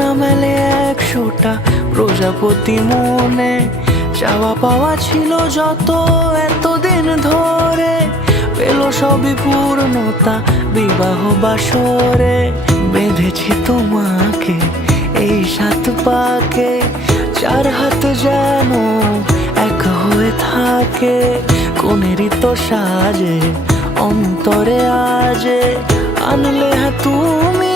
না মেলে 100টা প্রজাপতি মনে, চাওয়া পাওয়া ছিল যত এতদিন ধরে, পেল সবই পূর্ণতা বিবাহ বাসরে। বেঁধেছি তোমাকে এই 7 পাকে, 4 হাত যেন এক হয়ে থাকে। কোনেরই তো সাজে অন্তরে আজে আনলে তুমি